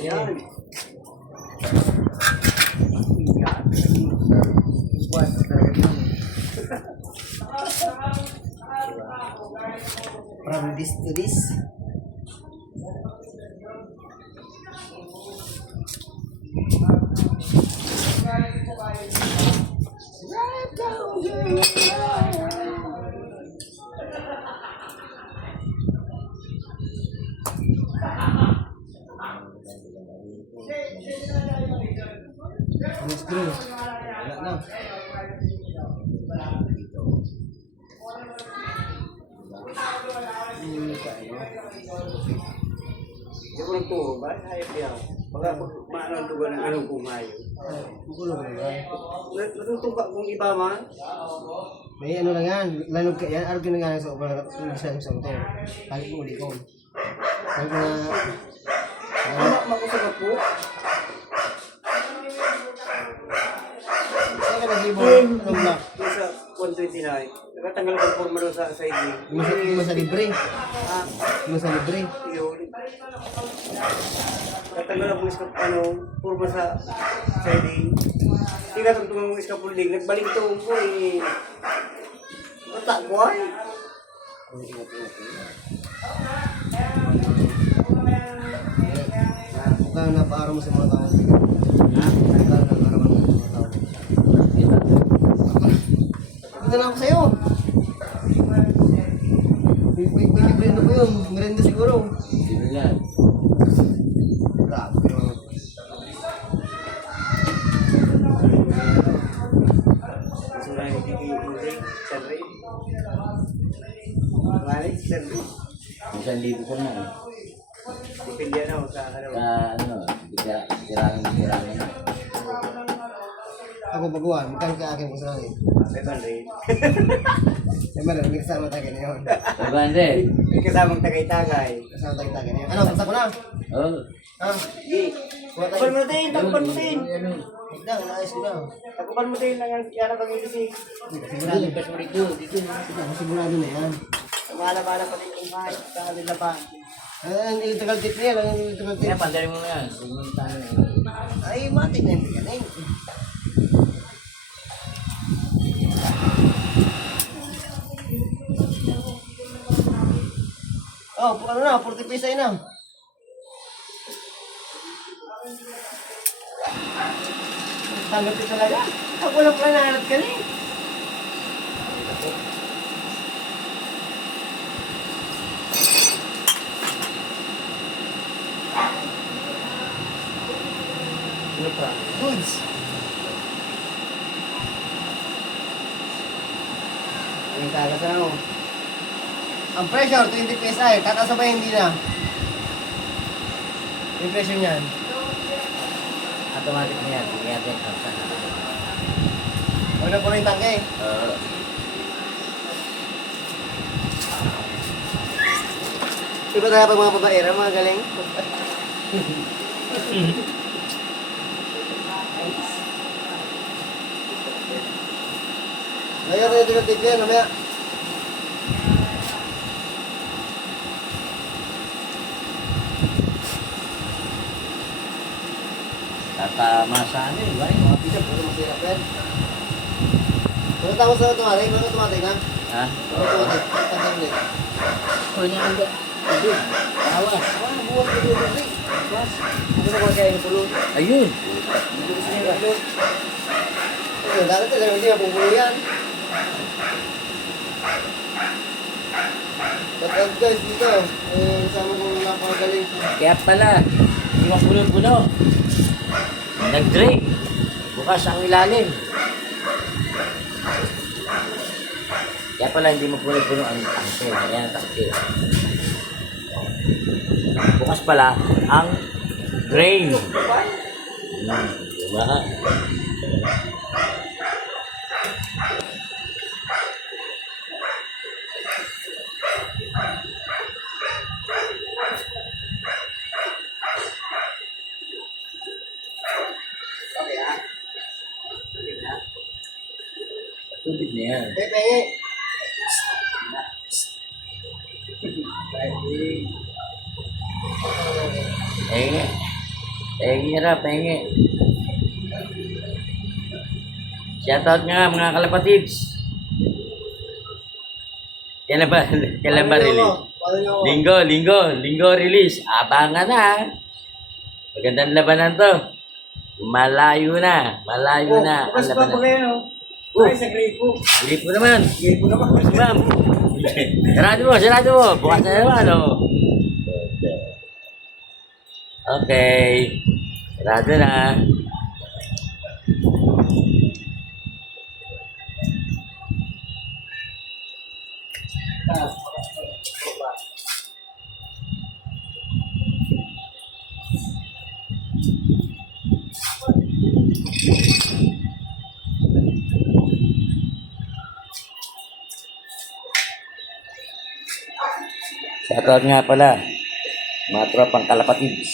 Yan. From this to this. Let's go. Wala na. Hindi ko nagturo ba? Hayop yan. Baka maano ang lugar ng anong kumayo. Bukulo ko na. Natutuka kung iba man. May ano lang yan. Lanog ka yan. Araw ginagawa sa opera. Sa ito. Kali ko uli ko. Sabi ko na. Makusagot po. Saan ka nag-ibo? Anong block? Yung sa 129. Nakatanggal ko forma doon sa siding. Hindi mo sa libre. Ah, Hindi mo sa libre. yun. Natanggal ako ng forma sa siding. Tingnan ko itong scaffolding. Nagbalik ito po eh. Mata ko ay. Mukhang napaaraw mo sa mga tao. Mukhang napaaraw mo sa mga tao. Pagpunta na ako sa'yo. May libre na ba yun? Merenda siguro. Sino yan? Grabe naman. Sura yung hindi. Siyempre. Malik, siyempre. Isang libo ko na eh. Dipindi ano sa ano. Sa ano, tiramin na. Ako baguhan, magkano ka akin gusto lang eh. 700. May malam, may kasama tayo na yun. 500. May kasamang tagay-tagay. Kasama tayo na yun. Ano, basta ko na? Oh. Ha? Sige. Takupan mo din, takupan mo din. Wait lang, naayos ko lang. Takupan mo din lang yan ang pag-iisig. Sigurado. Dito. Sigurado na yan. Kumala-bala pa din yung kahit sa kanila pa. Ang illegal tip niya, ang illegal tip. Kaya pandarin mo yan. Pumunta na yan. Ay, matik na yung yan eh. Oh, ano na, 40 pesos ay na. Tanggap ko talaga. Ako lang pala nahanap ka na eh. Ano pa? Goods. Ang tagas na ako. Ang pressure, 20 pesos ay. Tataas ba hindi na? Yung pressure niyan. Automatic na yan. Bigyan natin. Huwag na po rin tangke. Oo. Iba tayo pag mga babaera, mga galing. Ngayon tayo tingnan yan, mamaya. Tatama sa ano eh. Ba? Mga pizza, puro masirap yan. Ano tawag sa automatic? Ano automatic na? Ha? Ano automatic? Tandang ulit. O niya ang ayun. Awas. Buwan ko yung ulit. Ano na kung kaya yung pulo? Ayun. Ayun, dati talaga hindi napupulo yan. But guys, dito, sama kong napakagaling. Kaya pala, hindi mapuno-puno. Nag-drain. Bukas ang ilalim. Kaya pala hindi mapuno-puno ang tangke. Ayan ang tangke. Bukas pala ang drain. Diba? Okay ah. Tubig na yan. Pepe, Eh, Pahingi na, pahingi. Shoutout nga mga kalapatids. Kailan ba release? Linggo release. Abangan na. Magandang labanan to. Malayo na ang Bukas pa labanan. po kayo, no? Ay, sa gripo. Gripo naman. Gripo naman. Ma'am. Sarado mo. Bukas na naman, oh. Okay. Sarado na. Shoutout nga pala, mga tropang kalapatids.